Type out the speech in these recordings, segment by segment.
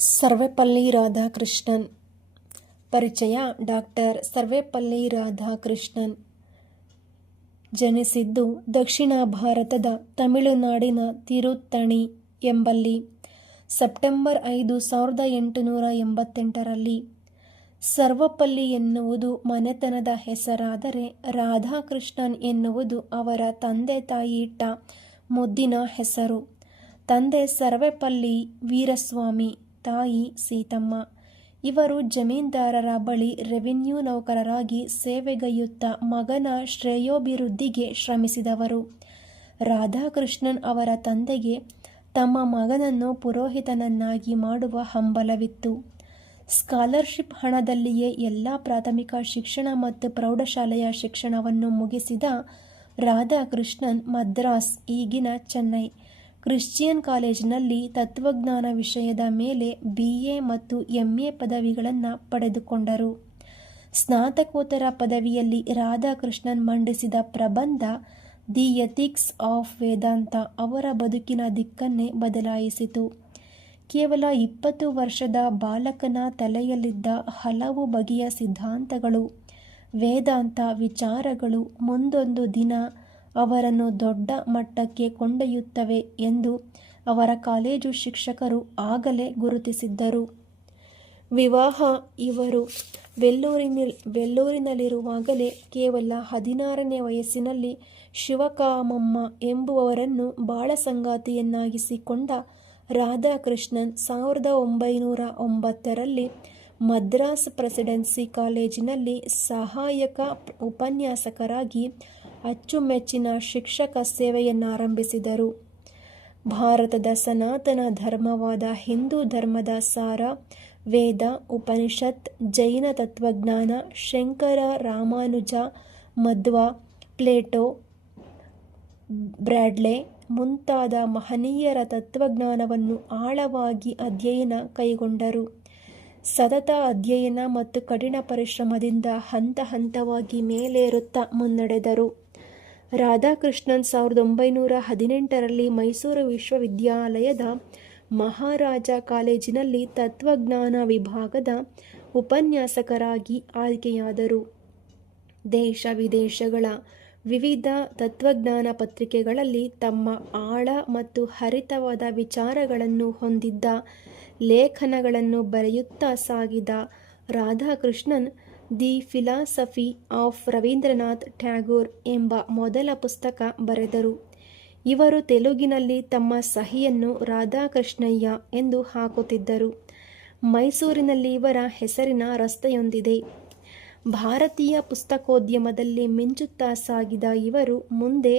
ಸರ್ವೇಪಲ್ಲಿ ರಾಧಾಕೃಷ್ಣನ್. ಪರಿಚಯ. ಡಾಕ್ಟರ್ ಸರ್ವೇಪಲ್ಲಿ ರಾಧಾಕೃಷ್ಣನ್ ಜನಿಸಿದ್ದು ದಕ್ಷಿಣ ಭಾರತದ ತಮಿಳುನಾಡಿನ ತಿರುತ್ತಣಿ ಎಂಬಲ್ಲಿ ಸೆಪ್ಟೆಂಬರ್ 5, 1888ರಲ್ಲಿ. ಸರ್ವಪಲ್ಲಿ ಎನ್ನುವುದು ಮನೆತನದ ಹೆಸರಾದರೆ ರಾಧಾಕೃಷ್ಣನ್ ಎನ್ನುವುದು ಅವರ ತಂದೆ ತಾಯಿ ಇಟ್ಟ ಮುದ್ದಿನ ಹೆಸರು. ತಂದೆ ಸರ್ವೇಪಲ್ಲಿ ವೀರಸ್ವಾಮಿ, ತಾಯಿ ಸೀತಮ್ಮ. ಇವರು ಜಮೀನ್ದಾರರ ಬಳಿ ರೆವಿನ್ಯೂ ನೌಕರರಾಗಿ ಸೇವೆಗೈಯುತ್ತಾ ಮಗನ ಶ್ರೇಯೋಭಿವೃದ್ಧಿಗೆ ಶ್ರಮಿಸಿದವರು. ರಾಧಾಕೃಷ್ಣನ್ ಅವರ ತಂದೆಗೆ ತಮ್ಮ ಮಗನನ್ನು ಪುರೋಹಿತನನ್ನಾಗಿ ಮಾಡುವ ಹಂಬಲವಿತ್ತು. ಸ್ಕಾಲರ್ಶಿಪ್ ಹಣದಲ್ಲಿಯೇ ಎಲ್ಲ ಪ್ರಾಥಮಿಕ ಶಿಕ್ಷಣ ಮತ್ತು ಪ್ರೌಢಶಾಲೆಯ ಶಿಕ್ಷಣವನ್ನು ಮುಗಿಸಿದ ರಾಧಾಕೃಷ್ಣನ್ ಮದ್ರಾಸ್, ಈಗಿನ ಚೆನ್ನೈ, ಕ್ರಿಶ್ಚಿಯನ್ ಕಾಲೇಜಿನಲ್ಲಿ ತತ್ವಜ್ಞಾನ ವಿಷಯದ ಮೇಲೆ BA ಮತ್ತು MA ಪದವಿಗಳನ್ನು ಪಡೆದುಕೊಂಡರು. ಸ್ನಾತಕೋತ್ತರ ಪದವಿಯಲ್ಲಿ ರಾಧಾಕೃಷ್ಣನ್ ಮಂಡಿಸಿದ ಪ್ರಬಂಧ ದಿ ಎಥಿಕ್ಸ್ ಆಫ್ ವೇದಾಂತ ಅವರ ಬದುಕಿನ ದಿಕ್ಕನ್ನೇ ಬದಲಾಯಿಸಿತು. ಕೇವಲ 20 ವರ್ಷದ ಬಾಲಕನ ತಲೆಯಲ್ಲಿದ್ದ ಹಲವು ಬಗೆಯ ಸಿದ್ಧಾಂತಗಳು, ವೇದಾಂತ ವಿಚಾರಗಳು ಮುಂದೊಂದು ದಿನ ಅವರನ್ನು ದೊಡ್ಡ ಮಟ್ಟಕ್ಕೆ ಕೊಂಡೊಯ್ಯುತ್ತವೆ ಎಂದು ಅವರ ಕಾಲೇಜು ಶಿಕ್ಷಕರು ಆಗಲೇ ಗುರುತಿಸಿದ್ದರು. ವಿವಾಹ. ಇವರು ವೆಲ್ಲೂರಿನಲ್ಲಿರುವಾಗಲೇ ಕೇವಲ 16ನೇ ವಯಸ್ಸಿನಲ್ಲಿ ಶಿವಕಾಮಮ್ಮ ಎಂಬುವವರನ್ನು ಬಾಳ ಸಂಗಾತಿಯನ್ನಾಗಿಸಿಕೊಂಡ ರಾಧಾಕೃಷ್ಣನ್ 1909ರಲ್ಲಿ ಮದ್ರಾಸ್ ಪ್ರೆಸಿಡೆನ್ಸಿ ಕಾಲೇಜಿನಲ್ಲಿ ಸಹಾಯಕ ಉಪನ್ಯಾಸಕರಾಗಿ ಅಚ್ಚುಮೆಚ್ಚಿನ ಶಿಕ್ಷಕ ಸೇವೆಯನ್ನಾರಂಭಿಸಿದರು. ಭಾರತದ ಸನಾತನ ಧರ್ಮವಾದ ಹಿಂದೂ ಧರ್ಮದ ಸಾರ, ವೇದ, ಉಪನಿಷತ್, ಜೈನ ತತ್ವಜ್ಞಾನ, ಶಂಕರ, ರಾಮಾನುಜ, ಮಧ್ವ, ಪ್ಲೇಟೋ, ಬ್ರ್ಯಾಡ್ಲೆ ಮುಂತಾದ ಮಹನೀಯರ ತತ್ವಜ್ಞಾನವನ್ನು ಆಳವಾಗಿ ಅಧ್ಯಯನ ಕೈಗೊಂಡರು. ಸತತ ಅಧ್ಯಯನ ಮತ್ತು ಕಠಿಣ ಪರಿಶ್ರಮದಿಂದ ಹಂತ ಹಂತವಾಗಿ ಮೇಲೇರುತ್ತಾ ಮುನ್ನಡೆದರು. ರಾಧಾಕೃಷ್ಣನ್ 1918ರಲ್ಲಿ ಮೈಸೂರು ವಿಶ್ವವಿದ್ಯಾಲಯದ ಮಹಾರಾಜ ಕಾಲೇಜಿನಲ್ಲಿ ತತ್ವಜ್ಞಾನ ವಿಭಾಗದ ಉಪನ್ಯಾಸಕರಾಗಿ ಆಯ್ಕೆಯಾದರು. ದೇಶ ವಿದೇಶಗಳ ವಿವಿಧ ತತ್ವಜ್ಞಾನ ಪತ್ರಿಕೆಗಳಲ್ಲಿ ತಮ್ಮ ಆಳ ಮತ್ತು ಹರಿತವಾದ ವಿಚಾರಗಳನ್ನು ಹೊಂದಿದ್ದ ಲೇಖನಗಳನ್ನು ಬರೆಯುತ್ತಾ ಸಾಗಿದ Radhakrishnan the philosophy of Rabindranath Tagore ಎಂಬ ಮೊದಲ ಪುಸ್ತಕ ಬರೆದರು. ಇವರು ತೆಲುಗಿನಲ್ಲಿ ತಮ್ಮ ಸಹಿಯನ್ನು ರಾಧಾಕೃಷ್ಣಯ್ಯ ಎಂದು ಹಾಕುತ್ತಿದ್ದರು. ಮೈಸೂರಿನಲ್ಲಿ ಇವರ ಹೆಸರಿನ ರಸ್ತೆಯೊಂದಿದೆ. ಭಾರತೀಯ ಪುಸ್ತಕೋದ್ಯಮದಲ್ಲಿ ಮಿಂಚುತ್ತಾ ಸಾಗಿದ ಇವರು ಮುಂದೆ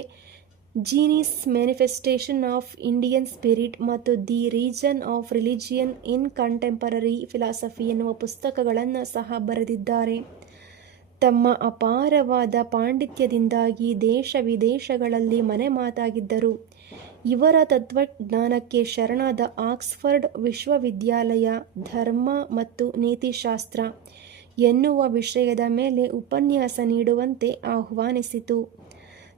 ಜೀನಿಸ್ ಮ್ಯಾನಿಫೆಸ್ಟೇಷನ್ ಆಫ್ ಇಂಡಿಯನ್ ಸ್ಪಿರಿಟ್ ಮತ್ತು the region of religion in contemporary philosophy ಎನ್ನುವ ಪುಸ್ತಕಗಳನ್ನು ಸಹ ಬರೆದಿದ್ದಾರೆ. ತಮ್ಮ ಅಪಾರವಾದ ಪಾಂಡಿತ್ಯದಿಂದಾಗಿ ದೇಶ ವಿದೇಶಗಳಲ್ಲಿ ಮನೆ ಮಾತಾಗಿದ್ದರು. ಇವರ ತತ್ವಜ್ಞಾನಕ್ಕೆ ಶರಣಾದ ಆಕ್ಸ್ಫರ್ಡ್ ವಿಶ್ವವಿದ್ಯಾಲಯ ಧರ್ಮ ಮತ್ತು ನೀತಿಶಾಸ್ತ್ರ ಎನ್ನುವ ವಿಷಯದ ಮೇಲೆ ಉಪನ್ಯಾಸ ನೀಡುವಂತೆ ಆಹ್ವಾನಿಸಿತು.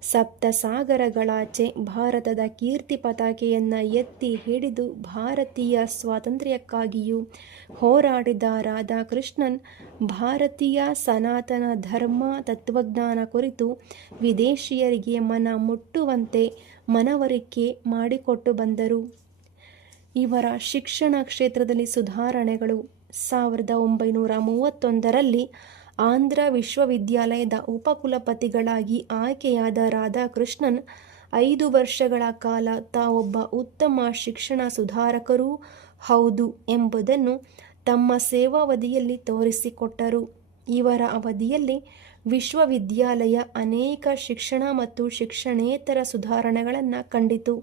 ಸಪ್ತಸಾಗರಗಳಾಚೆ ಭಾರತದ ಕೀರ್ತಿ ಪತಾಕೆಯನ್ನು ಎತ್ತಿ ಹಿಡಿದು ಭಾರತೀಯ ಸ್ವಾತಂತ್ರ್ಯಕ್ಕಾಗಿಯೂ ಹೋರಾಡಿದ ರಾಧಾಕೃಷ್ಣನ್ ಭಾರತೀಯ ಸನಾತನ ಧರ್ಮ ತತ್ವಜ್ಞಾನ ಕುರಿತು ವಿದೇಶಿಯರಿಗೆ ಮನ ಮುಟ್ಟುವಂತೆ ಮನವರಿಕೆ ಮಾಡಿಕೊಟ್ಟು ಬಂದರು. ಇವರ ಶಿಕ್ಷಣ ಕ್ಷೇತ್ರದಲ್ಲಿ ಸುಧಾರಣೆಗಳು. 1931ರಲ್ಲಿ ಆಂಧ್ರ ವಿಶ್ವವಿದ್ಯಾಲಯದ ಉಪಕುಲಪತಿಗಳಾಗಿ ಆಯ್ಕೆಯಾದ ರಾಧಾಕೃಷ್ಣನ್ 5 ವರ್ಷಗಳ ಕಾಲ ತಾವೊಬ್ಬ ಉತ್ತಮ ಶಿಕ್ಷಣ ಸುಧಾರಕರೂ ಹೌದು ಎಂಬುದನ್ನು ತಮ್ಮ ಸೇವಾವಧಿಯಲ್ಲಿ ತೋರಿಸಿಕೊಟ್ಟರು. ಇವರ ಅವಧಿಯಲ್ಲಿ ವಿಶ್ವವಿದ್ಯಾಲಯ ಅನೇಕ ಶಿಕ್ಷಣ ಮತ್ತು ಶಿಕ್ಷಣೇತರ ಸುಧಾರಣೆಗಳನ್ನು ಕಂಡಿತು.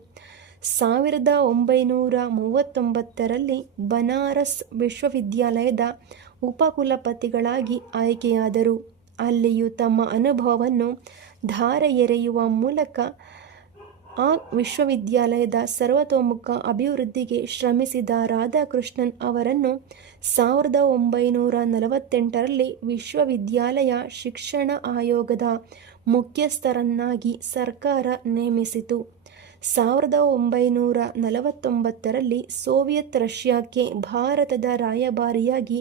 1939ರಲ್ಲಿ ಬನಾರಸ್ ವಿಶ್ವವಿದ್ಯಾಲಯದ ಉಪಕುಲಪತಿಗಳಾಗಿ ಆಯ್ಕೆಯಾದರು. ಅಲ್ಲಿಯೂ ತಮ್ಮ ಅನುಭವವನ್ನು ಧಾರೆ ಎರೆಯುವ ಮೂಲಕ ಆ ವಿಶ್ವವಿದ್ಯಾಲಯದ ಸರ್ವತೋಮುಖ ಅಭಿವೃದ್ಧಿಗೆ ಶ್ರಮಿಸಿದ ರಾಧಾಕೃಷ್ಣನ್ ಅವರನ್ನು 1948ರಲ್ಲಿ ವಿಶ್ವವಿದ್ಯಾಲಯ ಶಿಕ್ಷಣ ಆಯೋಗದ ಮುಖ್ಯಸ್ಥರನ್ನಾಗಿ ಸರ್ಕಾರ ನೇಮಿಸಿತು. 1949ರಲ್ಲಿ ಸೋವಿಯತ್ ರಷ್ಯಾಕ್ಕೆ ಭಾರತದ ರಾಯಭಾರಿಯಾಗಿ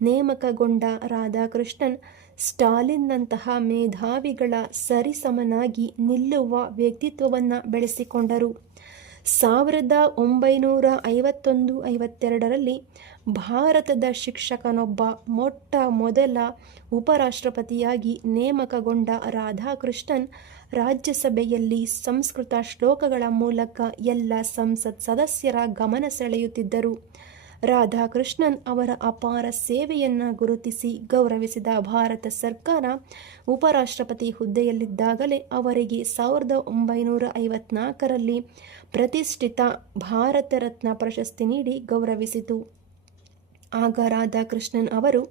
ನೇಮಕಗೊಂಡ ರಾಧಾಕೃಷ್ಣನ್ ಸ್ಟಾಲಿನ್ನಂತಹ ಮೇಧಾವಿಗಳ ಸರಿಸಮನಾಗಿ ನಿಲ್ಲುವ ವ್ಯಕ್ತಿತ್ವವನ್ನು ಬೆಳೆಸಿಕೊಂಡರು. 1951-52ರಲ್ಲಿ ಭಾರತದ ಶಿಕ್ಷಕನೊಬ್ಬ ಮೊಟ್ಟ ಮೊದಲ ಉಪರಾಷ್ಟ್ರಪತಿಯಾಗಿ ನೇಮಕಗೊಂಡ ರಾಧಾಕೃಷ್ಣನ್ ರಾಜ್ಯಸಭೆಯಲ್ಲಿ ಸಂಸ್ಕೃತ ಶ್ಲೋಕಗಳ ಮೂಲಕ ಎಲ್ಲ ಸಂಸತ್ ಸದಸ್ಯರ ಗಮನ ಸೆಳೆಯುತ್ತಿದ್ದರು. ರಾಧಾಕೃಷ್ಣನ್ ಅವರ ಅಪಾರ ಸೇವೆಯನ್ನು ಗುರುತಿಸಿ ಗೌರವಿಸಿದ ಭಾರತ ಸರ್ಕಾರ ಉಪರಾಷ್ಟ್ರಪತಿ ಹುದ್ದೆಯಲ್ಲಿದ್ದಾಗಲೇ ಅವರಿಗೆ 1954ರಲ್ಲಿ ಪ್ರತಿಷ್ಠಿತ ಭಾರತ ರತ್ನ ಪ್ರಶಸ್ತಿ ನೀಡಿ ಗೌರವಿಸಿತು. ಆಗ ರಾಧಾಕೃಷ್ಣನ್ ಅವರು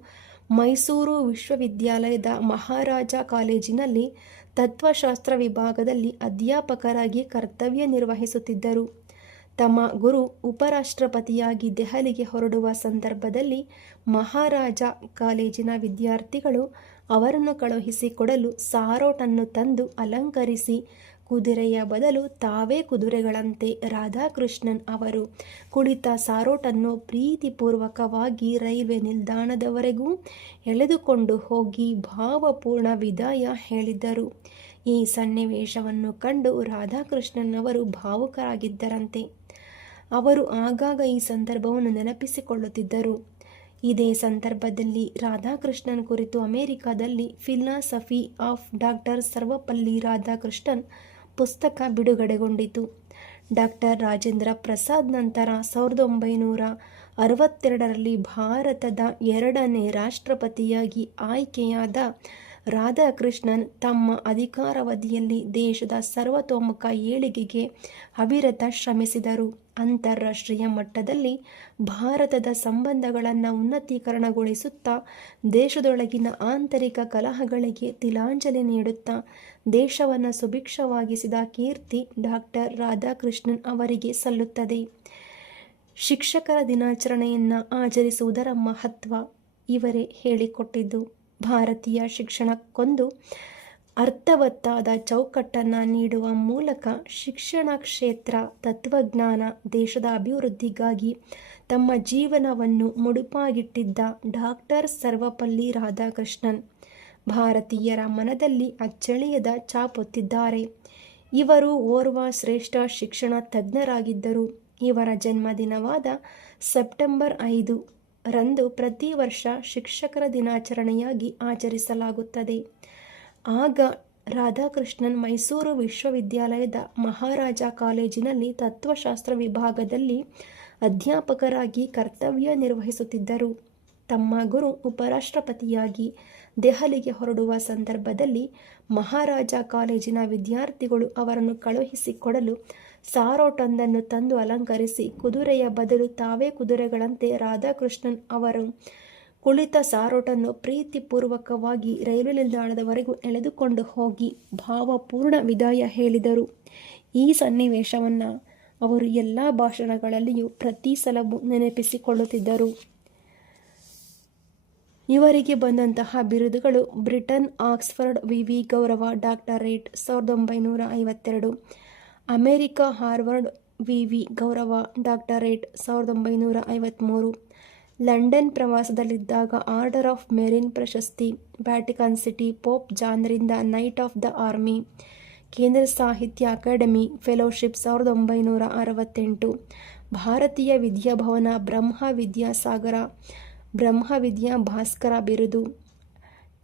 ಮೈಸೂರು ವಿಶ್ವವಿದ್ಯಾಲಯದ ಮಹಾರಾಜ ಕಾಲೇಜಿನಲ್ಲಿ ತತ್ವಶಾಸ್ತ್ರ ವಿಭಾಗದಲ್ಲಿ ಅಧ್ಯಾಪಕರಾಗಿ ಕರ್ತವ್ಯ ನಿರ್ವಹಿಸುತ್ತಿದ್ದರು. ತಮ್ಮ ಗುರು ಉಪರಾಷ್ಟ್ರಪತಿಯಾಗಿ ದೆಹಲಿಗೆ ಹೊರಡುವ ಸಂದರ್ಭದಲ್ಲಿ ಮಹಾರಾಜ ಕಾಲೇಜಿನ ವಿದ್ಯಾರ್ಥಿಗಳು ಅವರನ್ನು ಕಳುಹಿಸಿಕೊಡಲು ಸಾರೋಟನ್ನು ತಂದು ಅಲಂಕರಿಸಿ ಕುದುರೆಯ ಬದಲು ತಾವೇ ಕುದುರೆಗಳಂತೆ ರಾಧಾಕೃಷ್ಣನ್ ಅವರು ಕುಳಿತ ಸಾರೋಟನ್ನು ಪ್ರೀತಿಪೂರ್ವಕವಾಗಿ ರೈಲ್ವೆ ನಿಲ್ದಾಣದವರೆಗೂ ಎಳೆದುಕೊಂಡು ಹೋಗಿ ಭಾವಪೂರ್ಣ ವಿದಾಯ ಹೇಳಿದ್ದರು. ಈ ಸನ್ನಿವೇಶವನ್ನು ಕಂಡು ರಾಧಾಕೃಷ್ಣನ್ ಅವರು ಭಾವುಕರಾಗಿದ್ದರಂತೆ. ಅವರು ಆಗಾಗ ಈ ಸಂದರ್ಭವನ್ನು ನೆನಪಿಸಿಕೊಳ್ಳುತ್ತಿದ್ದರು. ಇದೇ ಸಂದರ್ಭದಲ್ಲಿ ರಾಧಾಕೃಷ್ಣನ್ ಕುರಿತು ಅಮೆರಿಕದಲ್ಲಿ philosophy of doctor Sarvepalli Radhakrishnan ಪುಸ್ತಕ ಬಿಡುಗಡೆಗೊಂಡಿತು. ಡಾಕ್ಟರ್ ರಾಜೇಂದ್ರ ಪ್ರಸಾದ್ ನಂತರ 1962ರಲ್ಲಿ ಭಾರತದ 2ನೇ ರಾಷ್ಟ್ರಪತಿಯಾಗಿ ಆಯ್ಕೆಯಾದ ರಾಧಾಕೃಷ್ಣನ್ ತಮ್ಮ ಅಧಿಕಾರಾವಧಿಯಲ್ಲಿ ದೇಶದ ಸರ್ವತೋಮುಖ ಏಳಿಗೆಗೆ ಅವಿರತ ಶ್ರಮಿಸಿದರು. ಅಂತಾರಾಷ್ಟ್ರೀಯ ಮಟ್ಟದಲ್ಲಿ ಭಾರತದ ಸಂಬಂಧಗಳನ್ನು ಉನ್ನತೀಕರಣಗೊಳಿಸುತ್ತಾ ದೇಶದೊಳಗಿನ ಆಂತರಿಕ ಕಲಹಗಳಿಗೆ ತಿಲಾಂಜಲಿ ನೀಡುತ್ತಾ ದೇಶವನ್ನು ಸುಭಿಕ್ಷವಾಗಿಸಿದ ಕೀರ್ತಿ ಡಾಕ್ಟರ್ ರಾಧಾಕೃಷ್ಣನ್ ಅವರಿಗೆ ಸಲ್ಲುತ್ತದೆ. ಶಿಕ್ಷಕರ ದಿನಾಚರಣೆಯನ್ನು ಆಚರಿಸುವುದರ ಮಹತ್ವ ಇವರೇ ಹೇಳಿಕೊಟ್ಟಿದ್ದು. ಭಾರತೀಯ ಶಿಕ್ಷಣಕ್ಕೊಂದು ಅರ್ಥವತ್ತಾದ ಚೌಕಟ್ಟನ್ನು ನೀಡುವ ಮೂಲಕ ಶಿಕ್ಷಣ ಕ್ಷೇತ್ರ ತತ್ವಜ್ಞಾನ ದೇಶದ ಅಭಿವೃದ್ಧಿಗಾಗಿ ತಮ್ಮ ಜೀವನವನ್ನು ಮುಡುಪಾಗಿಟ್ಟಿದ್ದ ಡಾಕ್ಟರ್ ಸರ್ವಪಲ್ಲಿ ರಾಧಾಕೃಷ್ಣನ್ ಭಾರತೀಯರ ಮನದಲ್ಲಿ ಅಚ್ಚಳಿಯದ ಛಾಪೊತ್ತಿದ್ದಾರೆ. ಇವರು ಓರ್ವ ಶ್ರೇಷ್ಠ ಶಿಕ್ಷಣ ತಜ್ಞರಾಗಿದ್ದರು. ಇವರ ಜನ್ಮದಿನವಾದ ಸೆಪ್ಟೆಂಬರ್ 5ರಂದು ಪ್ರತಿ ವರ್ಷ ಶಿಕ್ಷಕರ ದಿನಾಚರಣೆಯಾಗಿ ಆಚರಿಸಲಾಗುತ್ತದೆ. ಆಗ ರಾಧಾಕೃಷ್ಣನ್ ಮೈಸೂರು ವಿಶ್ವವಿದ್ಯಾಲಯದ ಮಹಾರಾಜ ಕಾಲೇಜಿನಲ್ಲಿ ತತ್ವಶಾಸ್ತ್ರ ವಿಭಾಗದಲ್ಲಿ ಅಧ್ಯಾಪಕರಾಗಿ ಕರ್ತವ್ಯ ನಿರ್ವಹಿಸುತ್ತಿದ್ದರು. ತಮ್ಮ ಗುರು ಉಪರಾಷ್ಟ್ರಪತಿಯಾಗಿ ದೆಹಲಿಗೆ ಹೊರಡುವ ಸಂದರ್ಭದಲ್ಲಿ ಮಹಾರಾಜ ಕಾಲೇಜಿನ ವಿದ್ಯಾರ್ಥಿಗಳು ಅವರನ್ನು ಕಳುಹಿಸಿಕೊಡಲು ಸಾರೋಟೊಂದನ್ನು ತಂದು ಅಲಂಕರಿಸಿ ಕುದುರೆಯ ಬದಲು ತಾವೇ ಕುದುರೆಗಳಂತೆ ರಾಧಾಕೃಷ್ಣನ್ ಅವರು ಕುಳಿತ ಸಾರೋಟನ್ನು ಪ್ರೀತಿಪೂರ್ವಕವಾಗಿ ರೈಲ್ವೆ ನಿಲ್ದಾಣದವರೆಗೂ ಎಳೆದುಕೊಂಡು ಹೋಗಿ ಭಾವಪೂರ್ಣ ವಿದಾಯ ಹೇಳಿದರು. ಈ ಸನ್ನಿವೇಶವನ್ನು ಅವರು ಎಲ್ಲ ಭಾಷಣಗಳಲ್ಲಿಯೂ ಪ್ರತಿ ಸಲವೂ ನೆನಪಿಸಿಕೊಳ್ಳುತ್ತಿದ್ದರು. ಇವರಿಗೆ ಬಂದಂತಹ ಬಿರುದುಗಳು: ಬ್ರಿಟನ್ ಆಕ್ಸ್ಫರ್ಡ್ ವಿವಿ ಗೌರವ ಡಾಕ್ಟರೇಟ್ 1952, ಅಮೆರಿಕ ಹಾರ್ವರ್ಡ್ ವಿವಿ ಗೌರವ ಡಾಕ್ಟರೇಟ್ 1953, ಲಂಡನ್ ಪ್ರವಾಸದಲ್ಲಿದ್ದಾಗ ಆರ್ಡರ್ ಆಫ್ ಮೆರಿನ್ ಪ್ರಶಸ್ತಿ, ವ್ಯಾಟಿಕನ್ ಸಿಟಿ ಪೋಪ್ ಜಾನ್ರಿಂದ ನೈಟ್ ಆಫ್ ದ ಆರ್ಮಿ, ಕೇಂದ್ರ ಸಾಹಿತ್ಯ ಅಕಾಡೆಮಿ ಫೆಲೋಶಿಪ್ 1968, ಭಾರತೀಯ ವಿದ್ಯಾಭವನ ಬ್ರಹ್ಮವಿದ್ಯಾ ಭಾಸ್ಕರ ಬಿರುದು,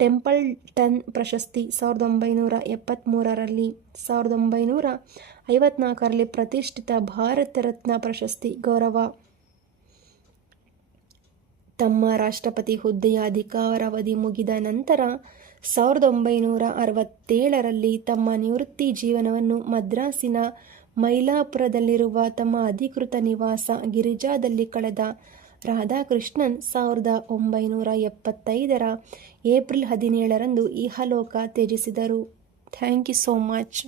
ಟೆಂಪಲ್ಟನ್ ಪ್ರಶಸ್ತಿ 1973ರಲ್ಲಿ, 1954ರಲ್ಲಿ ಪ್ರತಿಷ್ಠಿತ ಭಾರತ ರತ್ನ ಪ್ರಶಸ್ತಿ ಗೌರವ. ತಮ್ಮ ರಾಷ್ಟ್ರಪತಿ ಹುದ್ದೆಯ ಅಧಿಕಾರಾವಧಿ ಮುಗಿದ ನಂತರ 1967ರಲ್ಲಿ ತಮ್ಮ ನಿವೃತ್ತಿ ಜೀವನವನ್ನು ಮದ್ರಾಸಿನ ಮೈಲಾಪುರದಲ್ಲಿರುವ ತಮ್ಮ ಅಧಿಕೃತ ನಿವಾಸ ಗಿರಿಜಾದಲ್ಲಿ ಕಳೆದ ರಾಧಾಕೃಷ್ಣನ್ 1975ರ ಏಪ್ರಿಲ್ 17ರಂದು ಇಹಲೋಕ ತ್ಯಜಿಸಿದರು. Thank you so much.